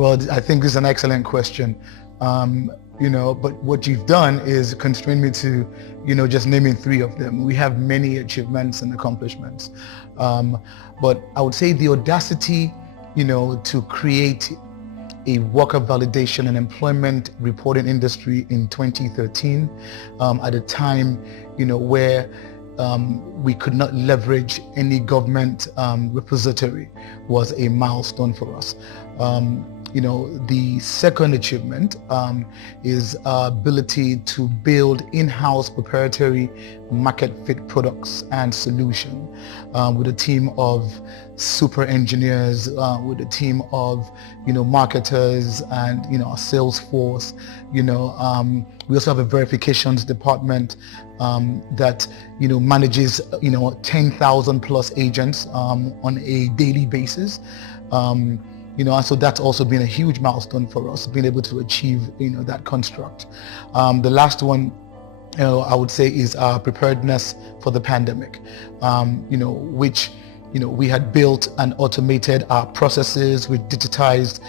Well, I think this is an excellent question. But what you've done is constrain me to, just naming three of them. We have many achievements and accomplishments. But I would say the audacity, to create a worker validation and employment reporting industry in 2013, at a time, where we could not leverage any government repository, was a milestone for us. The second achievement is our ability to build in-house proprietary market-fit products and solution with a team of super engineers, with a team of marketers and our sales force. We also have a verifications department that manages 10,000 plus agents on a daily basis. And so that's also been a huge milestone for us, being able to achieve, that construct. The last one, I would say, is our preparedness for the pandemic, which, we had built and automated our processes. We digitized,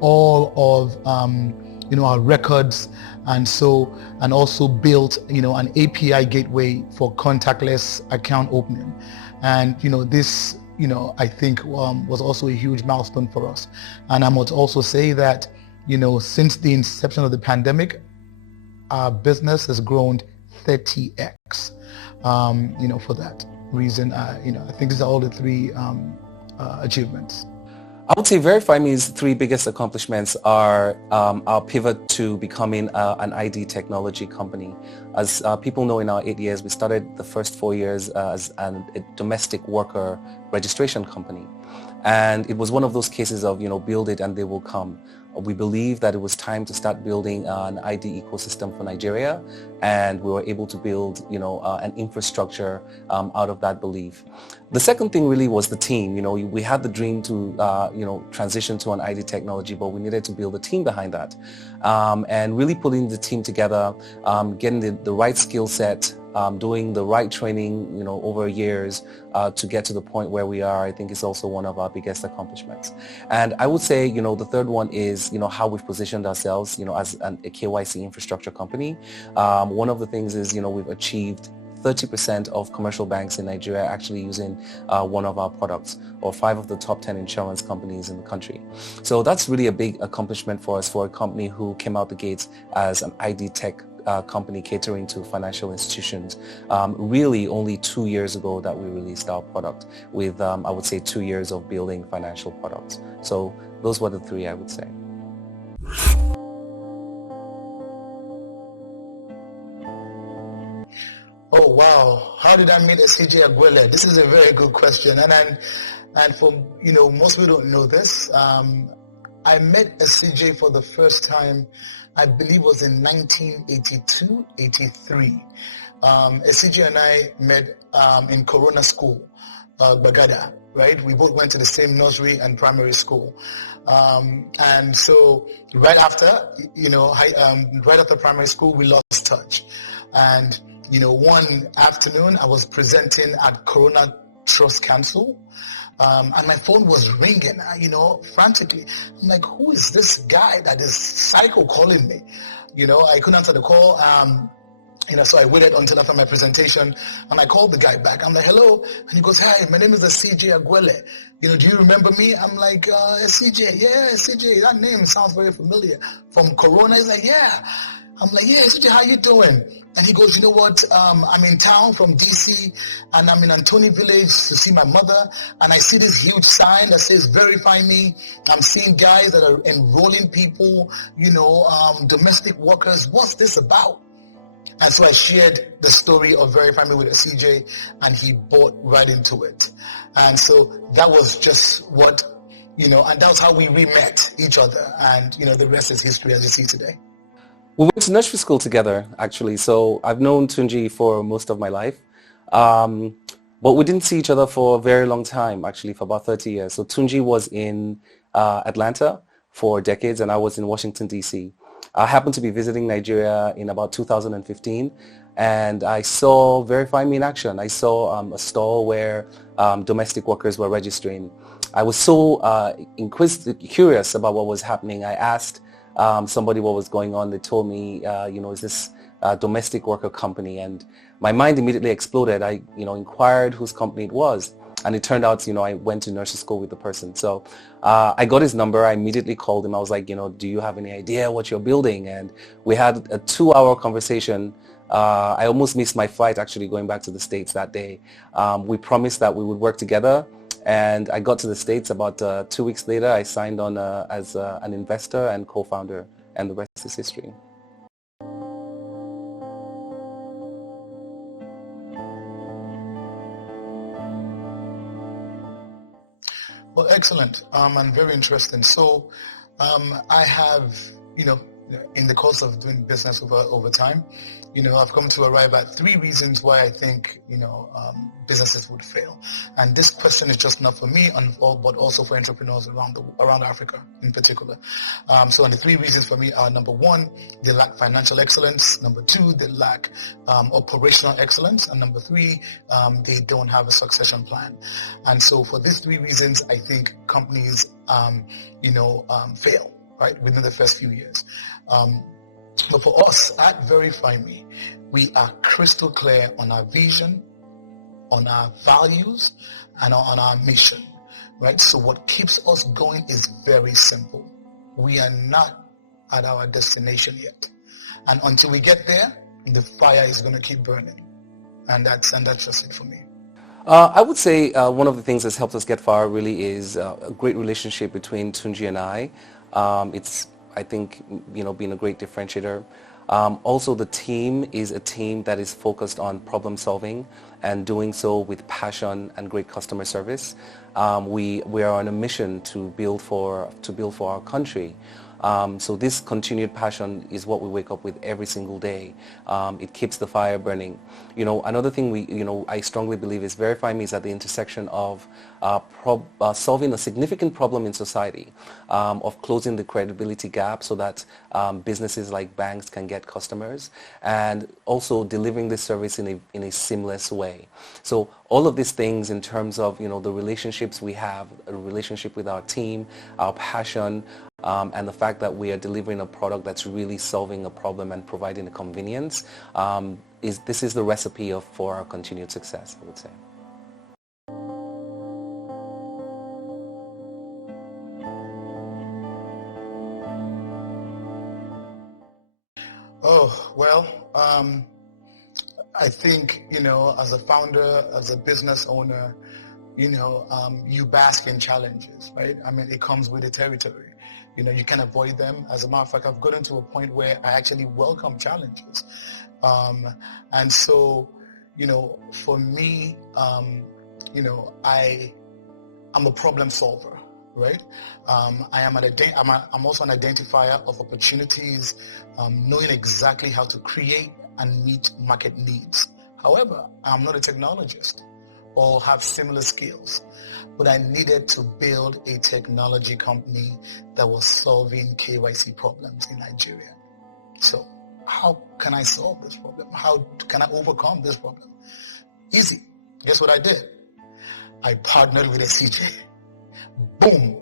all of, our records, and also built, an API gateway for contactless account opening. And, this I think was also a huge milestone for us. And I must also say that, since the inception of the pandemic, our business has grown 30x, for that reason. I think these are all the three achievements. I would say VerifyMe's three biggest accomplishments are our pivot to becoming an ID technology company. As people know, in our 8 years, we started the first 4 years as a domestic worker registration company. And it was one of those cases of, build it and they will come. We believed that it was time to start building an ID ecosystem for Nigeria, and we were able to build, an infrastructure out of that belief. The second thing really was the team. We had the dream to, transition to an ID technology, but we needed to build a team behind that. And really putting the team together, getting the right skill set, doing the right training, over years to get to the point where we are, I think is also one of our biggest accomplishments. And I would say, the third one is, how we've positioned ourselves, as a KYC infrastructure company. One of the things is, we've achieved 30% of commercial banks in Nigeria actually using one of our products, or 5 of the top 10 insurance companies in the country. So that's really a big accomplishment for us, for a company who came out the gates as an ID tech company catering to financial institutions. Really only 2 years ago that we released our product with, I would say, 2 years of building financial products. So those were the three, I would say. Oh, wow. How did I meet Esigie Aguele? This is a very good question. And for, most people don't know this. I met Esigie for the first time, I believe was in 1982, 83. Esigie and I met in Corona School, Bagada, right? We both went to the same nursery and primary school. And so right after, right after primary school, we lost touch. And, one afternoon I was presenting at Corona Trust Council. And my phone was ringing, frantically. I'm like, who is this guy that is psycho calling me? I couldn't answer the call. So I waited until after my presentation, and I called the guy back. I'm like, hello. And he goes, hi, my name is Esigie Aguele. Do you remember me? I'm like, Esigie, yeah, Esigie, that name sounds very familiar. From Corona? He's like, yeah. I'm like, yeah, Esigie, how you doing? And he goes, you know what, I'm in town from DC, and I'm in Antony Village to see my mother, and I see this huge sign that says, Verify Me. I'm seeing guys that are enrolling people, domestic workers. What's this about? And so I shared the story of Verify Me with Esigie, and he bought right into it. And so that was just what, and that was how we met each other. And, the rest is history, as you see today. We went to nursery school together, actually. So I've known Tunji for most of my life. But we didn't see each other for a very long time, actually, for about 30 years. So Tunji was in Atlanta for decades, and I was in Washington, D.C. I happened to be visiting Nigeria in about 2015, and I saw VerifyMe in action. I saw a store where domestic workers were registering. I was so curious about what was happening. I asked somebody what was going on. They told me, is this a domestic worker company? And my mind immediately exploded. I, inquired whose company it was. And it turned out, I went to nursing school with the person. So I got his number. I immediately called him. I was like, do you have any idea what you're building? And we had a 2-hour conversation. I almost missed my flight actually going back to the States that day. We promised that we would work together. And I got to the States about 2 weeks later. I signed on as an investor and co-founder, and the rest is history. Well, excellent, and very interesting. So I have, in the course of doing business over time, I've come to arrive at 3 reasons why I think, businesses would fail. And this question is just not for me, but also for entrepreneurs around Africa in particular. So and the 3 reasons for me are: number 1, they lack financial excellence; number 2, they lack operational excellence; and number 3, they don't have a succession plan. And so for these 3 reasons, I think companies, fail, right, within the first few years. But for us at VerifyMe, we are crystal clear on our vision, on our values, and on our mission, right? So what keeps us going is very simple. We are not at our destination yet. And until we get there, the fire is going to keep burning. And that's just it for me. I would say one of the things that's helped us get far really is a great relationship between Tunji and I. It's, I think, been a great differentiator. Also, the team is a team that is focused on problem solving and doing so with passion and great customer service. We are on a mission to build for our country. So this continued passion is what we wake up with every single day. It keeps the fire burning. Another thing I strongly believe is VerifyMe is at the intersection of solving a significant problem in society, of closing the credibility gap so that businesses like banks can get customers, and also delivering this service in a seamless way. So all of these things in terms of the relationships we have, a relationship with our team, our passion, and the fact that we are delivering a product that's really solving a problem and providing a convenience, this is the recipe for our continued success, I would say. Oh, well, I think, as a founder, as a business owner, you bask in challenges, right? I mean, it comes with the territory. You can avoid them. As a matter of fact, I've gotten to a point where I actually welcome challenges. And so, for me, I'm a problem solver, right? I'm also an identifier of opportunities, knowing exactly how to create and meet market needs. However, I'm not a technologist or have similar skills, but I needed to build a technology company that was solving KYC problems in Nigeria. So how can I solve this problem? How can I overcome this problem? Easy. Guess what I did? I partnered with Esigie. Boom.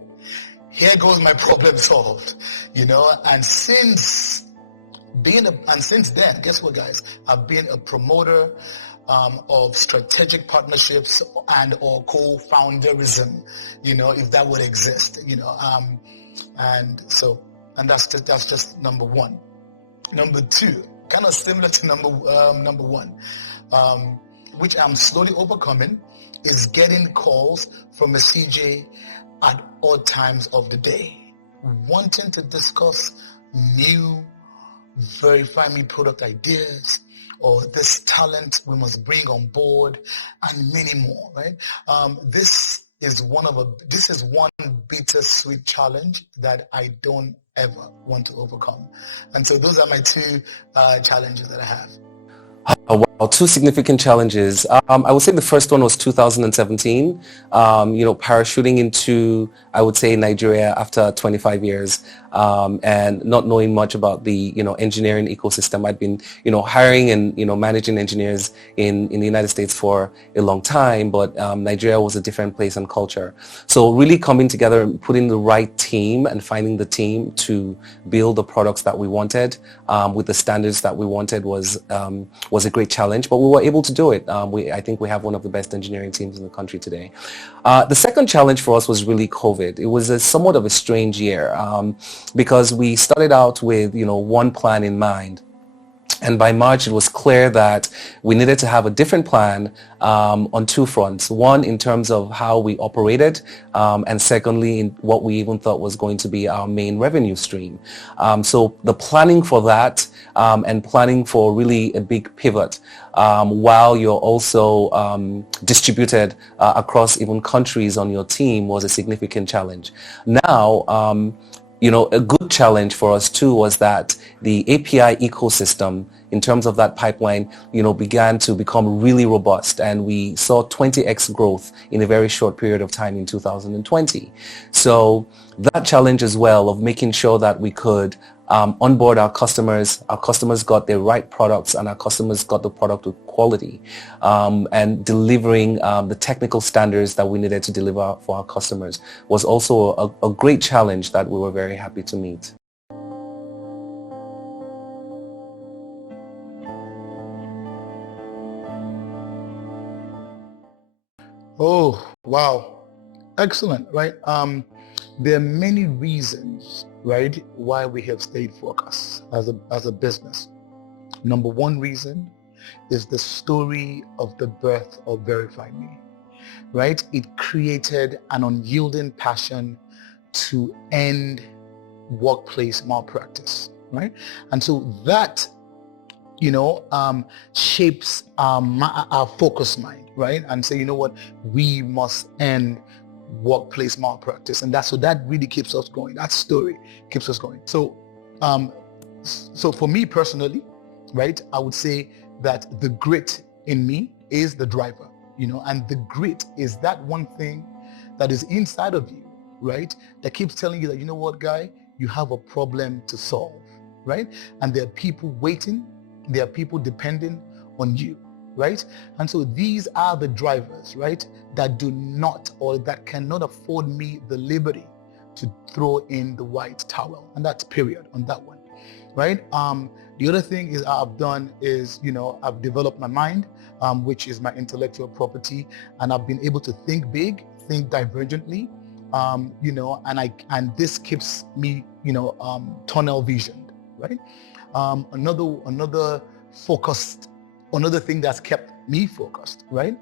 Here goes my problem solved. And since then, guess what, guys? I've been a promoter of strategic partnerships and or co-founderism, if that would exist, and that's just number 1. Number 2, kind of similar to number 1, which I'm slowly overcoming, is getting calls from Esigie at odd times of the day, wanting to discuss new VerifyMe product ideas, or this talent we must bring on board, and many more, right? This is one bittersweet challenge that I don't ever want to overcome. And so those are my 2 challenges that I have. Wow, two significant challenges. I would say the first one was 2017, parachuting into, I would say, Nigeria after 25 years, and not knowing much about the, engineering ecosystem. I'd been, hiring and, managing engineers in the United States for a long time, but Nigeria was a different place and culture. So really coming together and putting the right team and finding the team to build the products that we wanted with the standards that we wanted was a great challenge, but we were able to do it. I think we have one of the best engineering teams in the country today. The second challenge for us was really COVID. It was somewhat of a strange year because we started out with one plan in mind. And by March, it was clear that we needed to have a different plan on two fronts. One, in terms of how we operated, and secondly, in what we even thought was going to be our main revenue stream. So the planning for that and planning for really a big pivot while you're also distributed across even countries on your team was a significant challenge. Now, a good challenge for us too was that the API ecosystem in terms of that pipeline, began to become really robust, and we saw 20x growth in a very short period of time in 2020. So that challenge as well of making sure that we could onboard our customers got the right products, and our customers got the product with quality, and delivering the technical standards that we needed to deliver for our customers was also a great challenge that we were very happy to meet. Oh, wow. Excellent, right? There are many reasons, right, why we have stayed focused as a business. Number one reason is the story of the birth of VerifyMe, right? It created an unyielding passion to end workplace malpractice, right? And so that shapes our focus mind, right? And say, we must end workplace malpractice, and that really keeps us going. That story keeps us going. So, so for me personally, right, I would say that the grit in me is the driver, and the grit is that one thing that is inside of you, right, that keeps telling you that, guy, you have a problem to solve, right? And there are people waiting. There are people depending on you, right? And so these are the drivers, right, that do not or that cannot afford me the liberty to throw in the white towel. And that's period on that one, right? The other thing I've done is, I've developed my mind, which is my intellectual property, and I've been able to think big, think divergently, and this keeps me, tunnel visioned, right? Another thing that's kept me focused, right,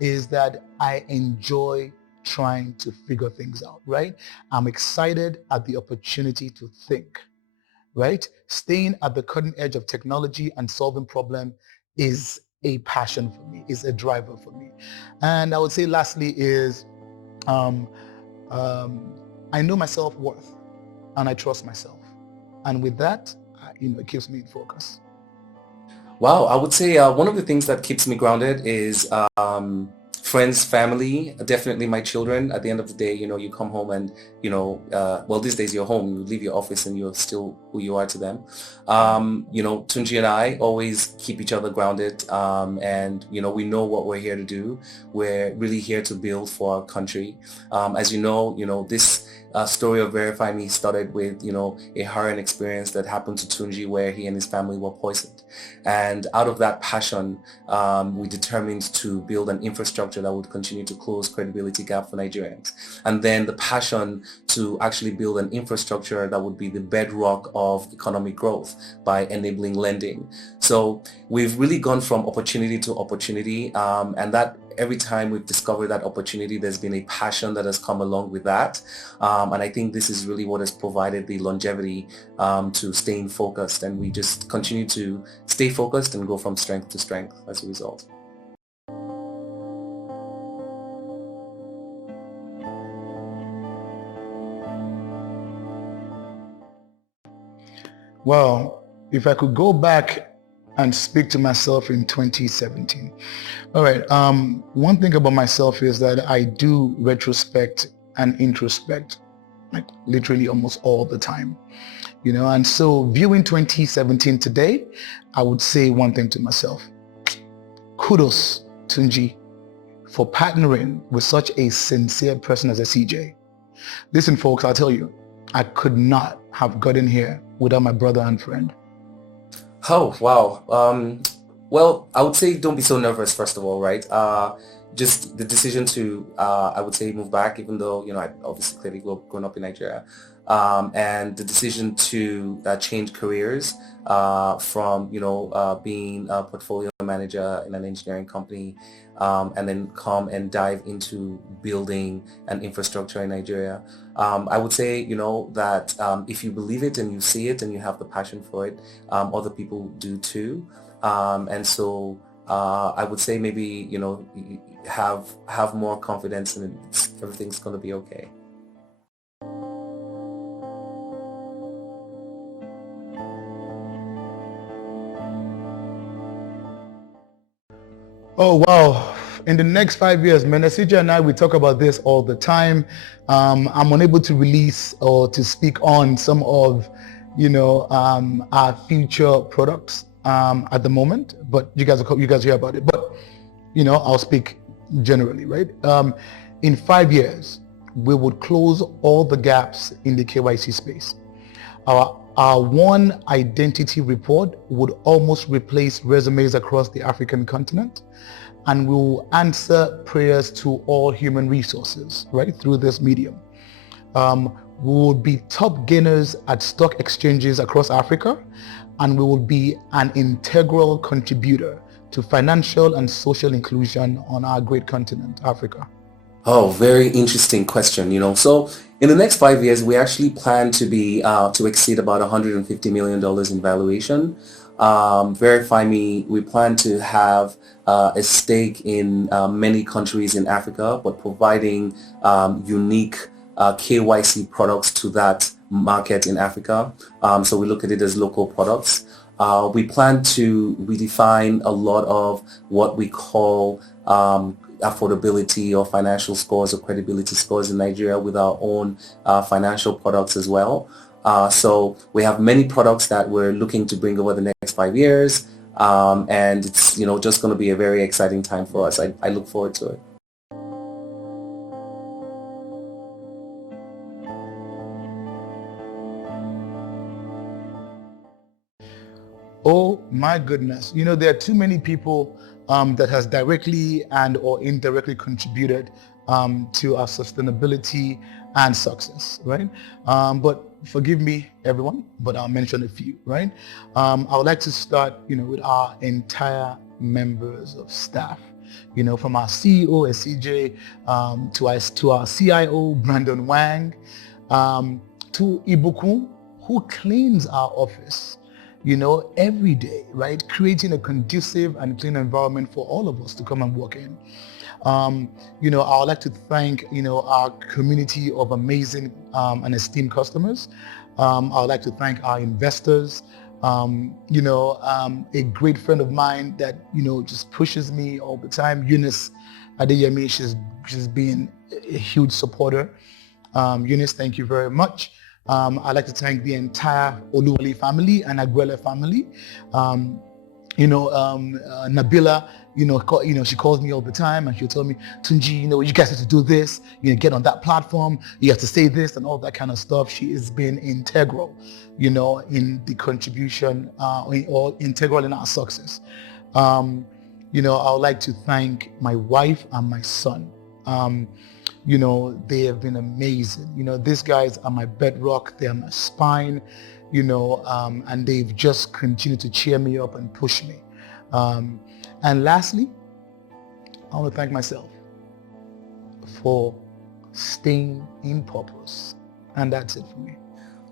is that I enjoy trying to figure things out, right? I'm excited at the opportunity to think, right? Staying at the cutting edge of technology and solving problems is a passion for me, is a driver for me. And I would say lastly is I know my self-worth and I trust myself. And with that, it keeps me in focus. Wow, I would say one of the things that keeps me grounded is friends, family, definitely my children. At the end of the day, you come home and, these days you're home, you leave your office and you're still who you are to them. Tunji and I always keep each other grounded, and, we know what we're here to do. We're really here to build for our country. As this story of VerifyMe started with, a harrowing experience that happened to Tunji where he and his family were poisoned. And out of that passion, we determined to build an infrastructure that would continue to close credibility gap for Nigerians. And then the passion to actually build an infrastructure that would be the bedrock of economic growth by enabling lending. So we've really gone from opportunity to opportunity, and that every time we've discovered that opportunity, there's been a passion that has come along with that. And I think this is really what has provided the longevity to staying focused. And we just continue to stay focused and go from strength to strength as a result. Well, if I could go back and speak to myself in 2017. All right. One thing about myself is that I do retrospect and introspect, like literally almost all the time, and so viewing 2017 today, I would say one thing to myself: kudos, Tunji, for partnering with such a sincere person as Esigie. Listen, folks, I'll tell you, I could not have gotten here without my brother and friend. Oh, wow. Well, I would say don't be so nervous, first of all, right? Just the decision to, I would say, move back, even though, I obviously clearly grown up in Nigeria. And the decision to change careers from, being a portfolio manager in an engineering company and then come and dive into building an infrastructure in Nigeria. I would say, that if you believe it and you see it and you have the passion for it, other people do too. And so I would say maybe, have more confidence and everything's going to be okay. Oh, wow. In the next 5 years, man, Esigie and I, we talk about this all the time. I'm unable to release or to speak on some of, our future products at the moment, but you guys hear about it. But, I'll speak generally, right? In 5 years, we would close all the gaps in the KYC space. Our one identity report would almost replace resumes across the African continent, and we will answer prayers to all human resources, right, through this medium. We will be top gainers at stock exchanges across Africa, and we will be an integral contributor to financial and social inclusion on our great continent, Africa. Oh, very interesting question. So in the next 5 years, we actually plan to be to exceed about $150 million in valuation. VerifyMe, we plan to have a stake in many countries in Africa, but providing unique KYC products to that market in Africa. So we look at it as local products. We plan to redefine a lot of what we call affordability or financial scores or credibility scores in Nigeria with our own financial products as well. So we have many products that we're looking to bring over the next 5 years, and it's just going to be a very exciting time for us. I look forward to it. Oh my goodness. There are too many people that has directly and or indirectly contributed to our sustainability and success, right? But forgive me, everyone, but I'll mention a few, right? I would like to start, with our entire members of staff, from our CEO, Esigie, to our CIO, Brandon Wang, to Ibukun, who cleans our office, every day, right? Creating a conducive and clean environment for all of us to come and work in. I would like to thank, our community of amazing and esteemed customers. I would like to thank our investors. A great friend of mine that, just pushes me all the time, Eunice Adeyemi, she's been a huge supporter. Eunice, thank you very much. I'd like to thank the entire Oluwole family and Aguele family. Nabila, she calls me all the time and she'll tell me, Tunji, you guys have to do this, get on that platform, you have to say this and all that kind of stuff. She has been integral, in the contribution or integral in our success. I would like to thank my wife and my son. They have been amazing. These guys are my bedrock, they are my spine, and they've just continued to cheer me up and push me. And lastly, I want to thank myself for staying in purpose. And that's it for me.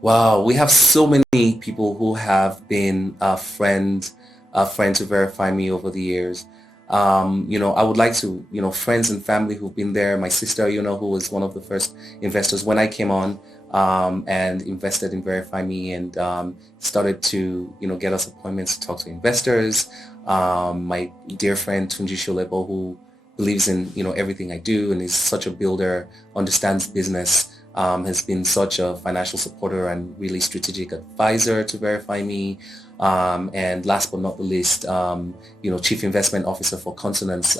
Wow, we have so many people who have been friends to VerifyMe over the years. I would like to, friends and family who've been there, my sister, who was one of the first investors when I came on and invested in VerifyMe and started to, get us appointments to talk to investors. My dear friend Tunji Sholebo, who believes in, everything I do and is such a builder, understands business, has been such a financial supporter and really strategic advisor to VerifyMe. And last but not the least, Chief Investment Officer for Consonance,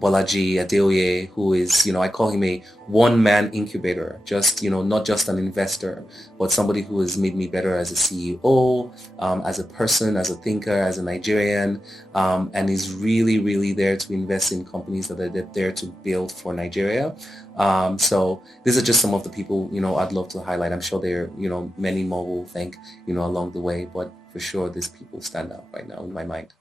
Bolaji Adeoye, who is, I call him a one-man incubator, just, not just an investor, but somebody who has made me better as a CEO, as a person, as a thinker, as a Nigerian, and is really, really there to invest in companies that are there to build for Nigeria. So these are just some of the people, I'd love to highlight. I'm sure there are, many more will thank, along the way, but for sure, these people stand out right now in my mind.